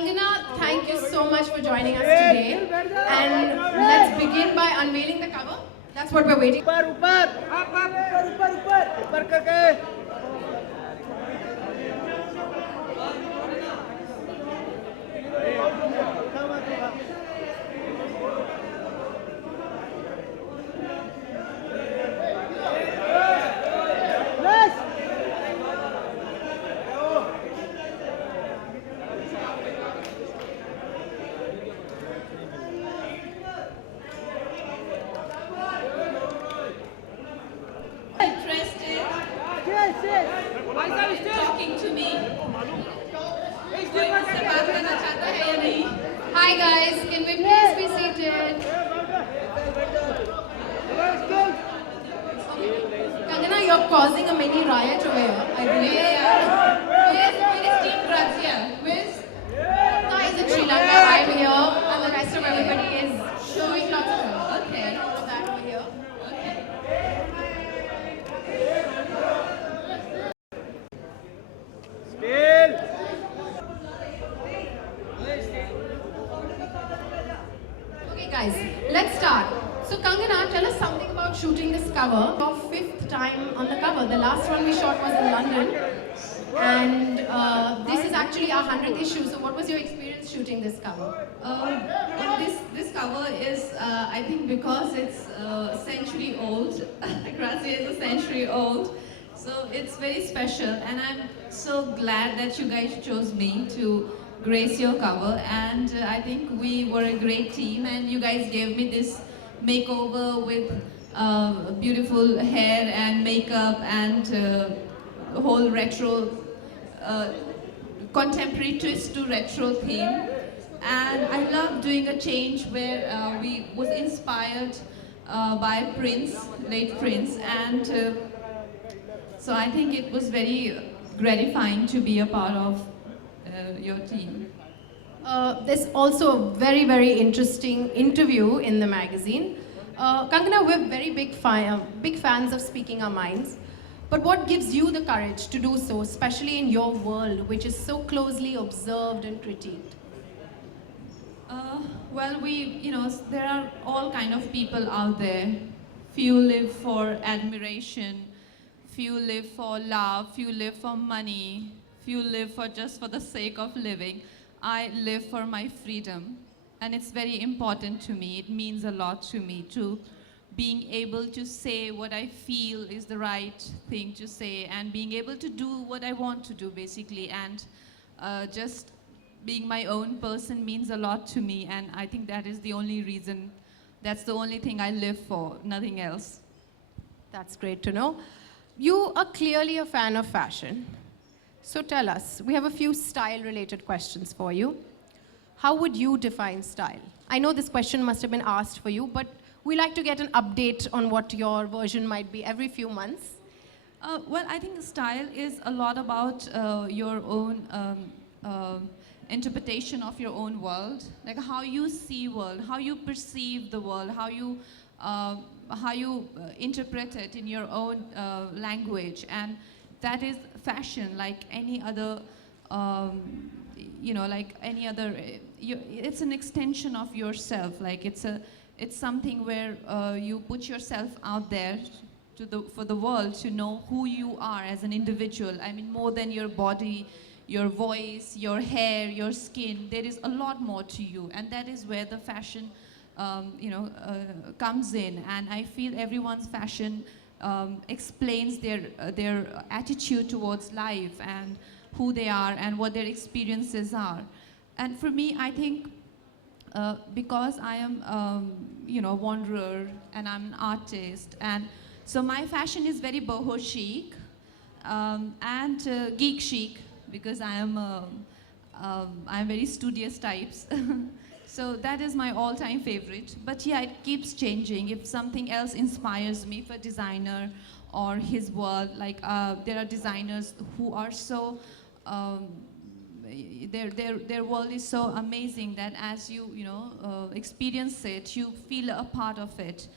Kangana, thank you so much for joining us today. And let's begin by unveiling the cover. That's what we're waiting for. Talking to me. Hi guys, can we please be seated? Kangana, you're causing a mini riot over here, I believe. Where's Team Grazia? Where's? Guys in Sri Lanka, I'm here, and the rest of everybody is showing lots of love. Okay. All of that over here. Okay guys, let's start. So Kangana, tell us something about shooting this cover. Your fifth time on the cover. The last one we shot was in London. And this is actually our 100th issue. So what was your experience shooting this cover? This cover is, I think, because it's a century old. Grazia is a century old. So it's very special, and I'm so glad that you guys chose me to grace your cover. And I think we were a great team, and you guys gave me this makeover with beautiful hair and makeup and whole retro, contemporary twist to retro theme. And I love doing a change where we was inspired by Prince, late Prince, and so I think it was very gratifying to be a part of your team. There's also a very, very interesting interview in the magazine. Kangana, we're very big fans of speaking our minds. But what gives you the courage to do so, especially in your world, which is so closely observed and critiqued? Well, there are all kind of people out there. Few live for admiration, few live for love, few live for money, few live for just for the sake of living. I live for my freedom, and it's very important to me. It means a lot to me to being able to say what I feel is the right thing to say, and being able to do what I want to do, basically. And just being my own person means a lot to me, and I think that is the only reason, that's the only thing I live for, nothing else. That's great to know. You are clearly a fan of fashion. So tell us, we have a few style-related questions for you. How would you define style? I know this question must have been asked for you, but we like to get an update on what your version might be every few months. Well, I think style is a lot about your own interpretation of your own world, like how you see world, how you perceive the world, how you interpret it in your own language, and that is fashion, like any other, like any other. It's an extension of yourself. Like it's something where you put yourself out there for the world to know who you are as an individual. I mean, more than your body, your voice, your hair, your skin. There is a lot more to you, and that is where the fashion comes in. And I feel everyone's fashion explains their attitude towards life and who they are and what their experiences are. And for me, I think because I am a wanderer and I'm an artist, and so my fashion is very boho chic and geek chic, because I'm very studious types. So that is my all-time favorite. But yeah, it keeps changing. If something else inspires me, for designer or his world, like there are designers who are so, their world is so amazing that as you experience it, you feel a part of it.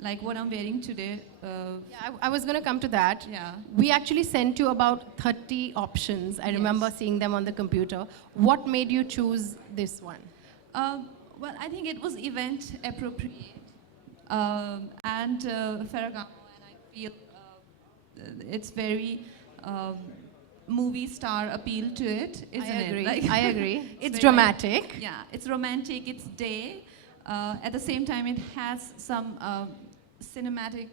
like what I'm wearing today. Yeah, I was going to come to that. Yeah. We actually sent you about 30 options. I remember Yes. seeing them on the computer. What made you choose this one? Well, I think it was event appropriate and Ferragamo, and I feel it's very movie star appeal to it, isn't I agree. it? I agree. It's very, dramatic. yeah, it's romantic. It's day. At the same time, it has some cinematic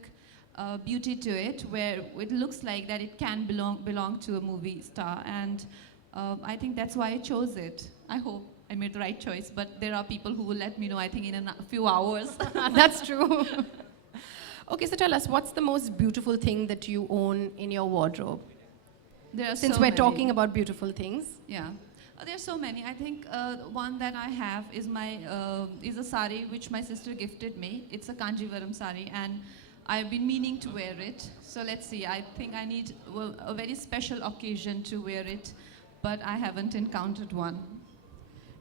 beauty to it, where it looks like that it can belong to a movie star, and I think that's why I chose it. I hope I made the right choice, but there are people who will let me know, I think, in a few hours. That's true. Okay, so tell us, what's the most beautiful thing that you own in your wardrobe? There are Since so we're many. talking about beautiful things. Yeah, there's so many. I think one that I have is is a sari which my sister gifted me. It's a Kanjivaram sari, and I've been meaning to wear it. So let's see. I think I need a very special occasion to wear it, but I haven't encountered one.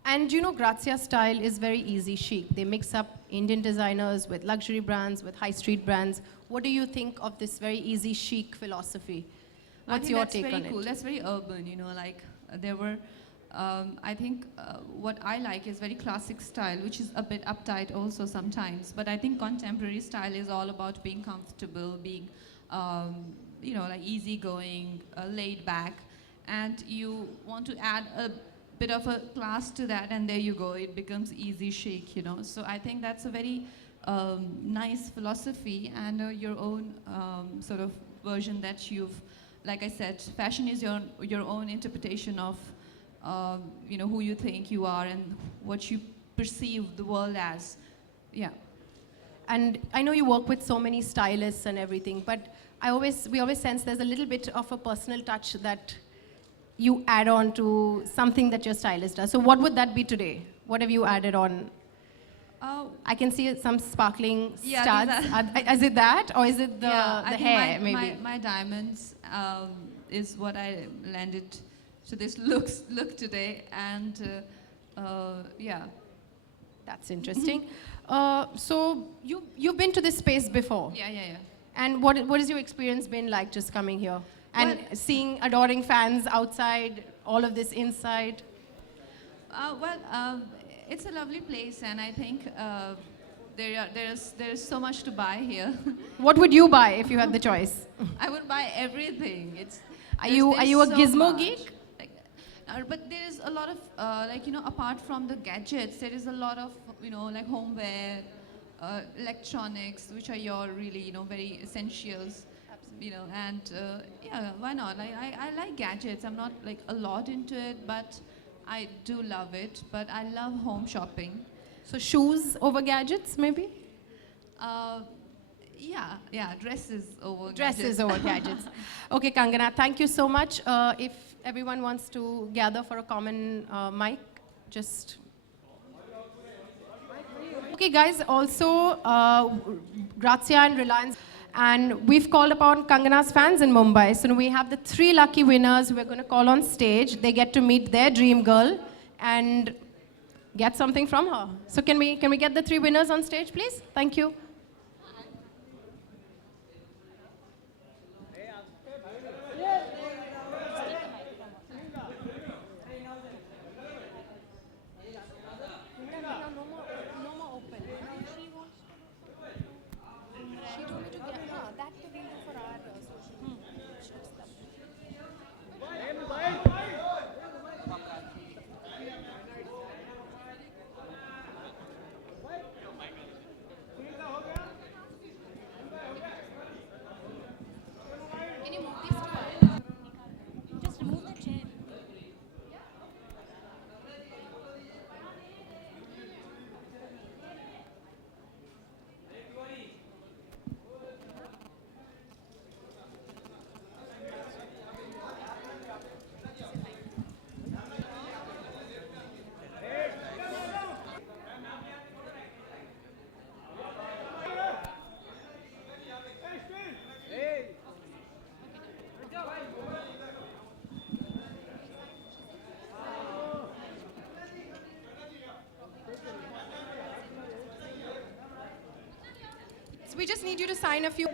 And you know, Grazia style is very easy chic. They mix up Indian designers with luxury brands, with high street brands. What do you think of this very easy chic philosophy? What's your take on it? That's very cool. That's very urban, you know, like there were, I think what I like is very classic style, which is a bit uptight also sometimes. But I think contemporary style is all about being comfortable, being, you know, like easygoing, laid back. And you want to add a bit of a class to that, and there you go. It becomes easy chic, you know. So I think that's a very nice philosophy and your own sort of version that you've, like I said, fashion is your own interpretation of, you know, who you think you are and what you perceive the world as. Yeah. And I know you work with so many stylists and everything, but we always sense there's a little bit of a personal touch that you add on to something that your stylist does. So what would that be today? What have you added on? I can see some sparkling studs. Is it that, or is it the hair, maybe? My diamonds is what I landed to this look today, and yeah. That's interesting. So you've been to this space before. Yeah. And what has your experience been like just coming here? And seeing adoring fans outside, all of this inside? It's a lovely place, and I think there's so much to buy here. What would you buy if you had the choice? I would buy everything. Are you a gizmo geek? But there is a lot of like, you know, apart from the gadgets, there is a lot of, you know, like homeware, electronics, which are your really, you know, very essentials. You know, and yeah, why not? I like gadgets. I'm not like a lot into it, but I do love it. But I love home shopping. So shoes over gadgets, maybe? Yeah, dresses over Dresses over gadgets. Okay, Kangana, thank you so much. If everyone wants to gather for a common mic, just... Okay, guys, also Grazia and Reliance. And we've called upon Kangana's fans in Mumbai. So we have the 3 lucky winners we're going to call on stage. They get to meet their dream girl and get something from her. So can we get the 3 winners on stage, please? Thank you. We just need you to sign a few.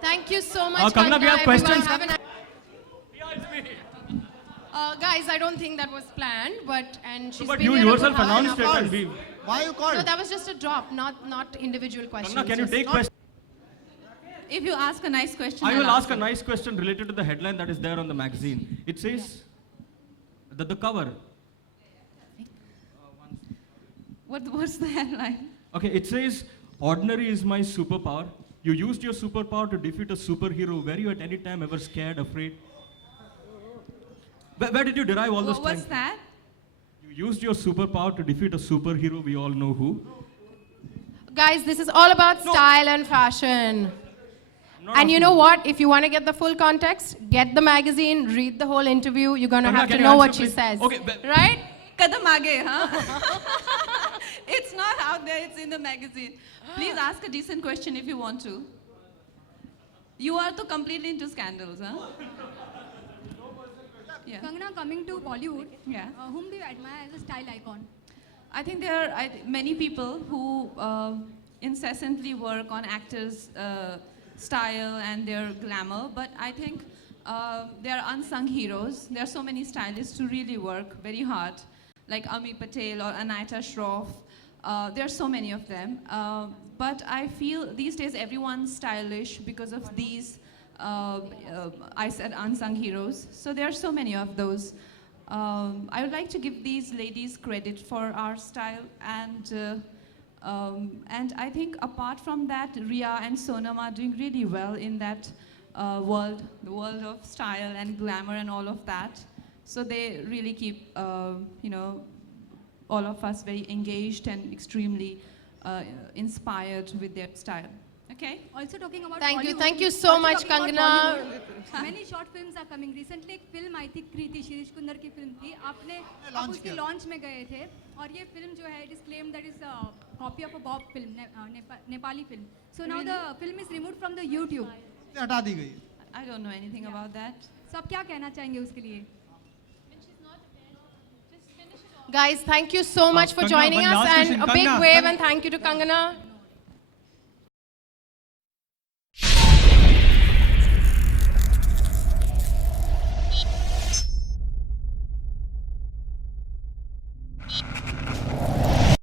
Thank you so much, Kangana, we have Everyone questions. have a nice- guys, I don't think that was planned, but she's But been you here a yourself good half an announced it hour. and we... Why you called? No, that was just a drop, not individual questions. Kangana, can you just- take questions? If you ask a nice question, I I'll will ask a answer. nice question related to the headline that is there on the magazine. It says that the cover. What's the headline? Okay, it says, ordinary is my superpower. You used your superpower to defeat a superhero. Were you at any time ever scared, afraid? Where did you derive all this What's time? that? You used your superpower to defeat a superhero. We all know who. Guys, this is all about style and fashion. Not And you asking know what? If you want to get the full context, get the magazine, read the whole interview. You're going to Kangana, have to can you know what answer, she please? says. Okay, right? Kadam aage, huh? It's not out there, it's in the magazine. Please ask a decent question if you want to. You are too completely into scandals, huh? Yeah. Kangana, coming to Bollywood, Yeah. whom do you admire as a style icon? I think there are many people who incessantly work on actors' style and their glamour, but I think they are unsung heroes. There are so many stylists who really work very hard, like Ami Patel or Anita Shroff. There are so many of them. But I feel these days everyone's stylish because of these, I said unsung heroes. So there are so many of those. I would like to give these ladies credit for our style, and I think apart from that, Ria and Sonam are doing really well in that world, the world of style and glamour and all of that. So they really keep, all of us very engaged and extremely inspired with their style. Okay? Also talking about Thank you. Bollywood, Thank you so also much, talking about Kangana. Bollywood, Many short films are coming. Recently एक film आई थी कृति शिरीष कुंदर की film थी. आप launch उसके किया. launch में गए थे और ये film जो है it is claimed that is a copy of a Bob film, Nepali film. So now the film is removed from the YouTube. हटा दी गई. I don't know anything about that. So आप क्या कहना चाहेंगे उसके लिए? Guys, thank you so much for Kangana, joining one us, last and question. a big Kangana, wave Kangana. and thank you to Kangana.